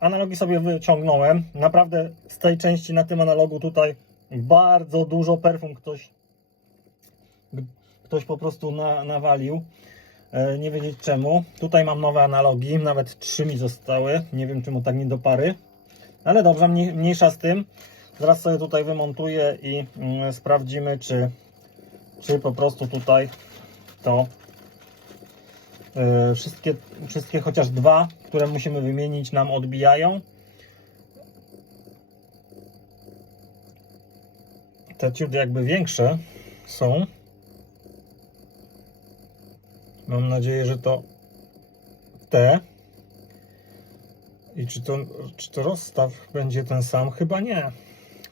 Analogi sobie wyciągnąłem. Naprawdę z tej części na tym analogu tutaj bardzo dużo perfum ktoś, ktoś po prostu na, nawalił. E, nie wiedzieć czemu. Tutaj mam nowe analogi, nawet trzy mi zostały. Nie wiem czemu tak nie do pary. Ale dobrze, mniej, mniejsza z tym. Zaraz sobie tutaj wymontuję i mm, sprawdzimy, czy, czy po prostu tutaj to wszystkie, wszystkie chociaż dwa, które musimy wymienić, nam odbijają. Te ciut jakby większe są. Mam nadzieję, że to te. I czy to, czy to rozstaw będzie ten sam? Chyba nie.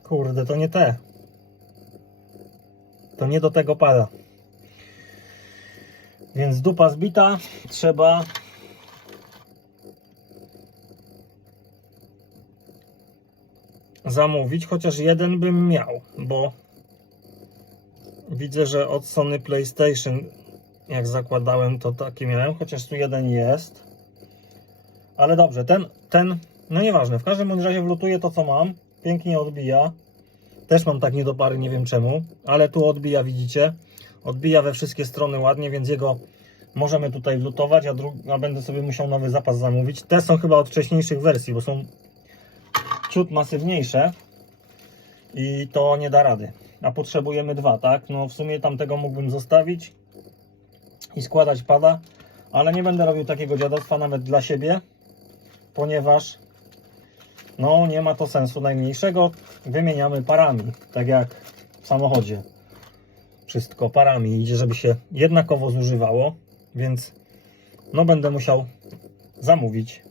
Kurde, to nie te. To nie do tego pada. Więc dupa zbita. Trzeba zamówić, chociaż jeden bym miał, bo widzę, że od Sony PlayStation jak zakładałem to taki miałem, chociaż tu jeden jest. Ale dobrze, ten, ten, no nieważne, w każdym razie wlutuję to co mam, pięknie odbija. Też mam tak nie do pary, nie wiem czemu, ale tu odbija, widzicie? Odbija we wszystkie strony ładnie, więc jego możemy tutaj wlutować, a, a będę sobie musiał nowy zapas zamówić. Te są chyba od wcześniejszych wersji, bo są ciut masywniejsze i to nie da rady. A potrzebujemy dwa, tak? No w sumie tamtego mógłbym zostawić i składać pada, ale nie będę robił takiego dziadostwa nawet dla siebie, ponieważ no nie ma to sensu najmniejszego. Wymieniamy parami, tak jak w samochodzie. Wszystko parami idzie, żeby się jednakowo zużywało, więc no będę musiał zamówić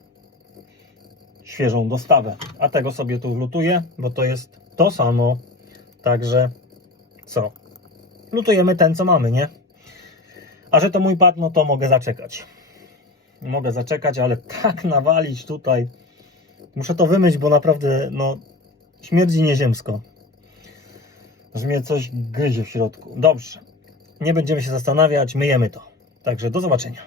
świeżą dostawę. A tego sobie tu wlutuję, bo to jest to samo. Także co? Lutujemy ten, co mamy, nie? A że to mój pad, no to mogę zaczekać. Mogę zaczekać, ale tak nawalić tutaj. Muszę to wymyć, bo naprawdę, no, śmierdzi nieziemsko. Że mnie coś gryzie w środku. Dobrze. Nie będziemy się zastanawiać, myjemy to. Także do zobaczenia.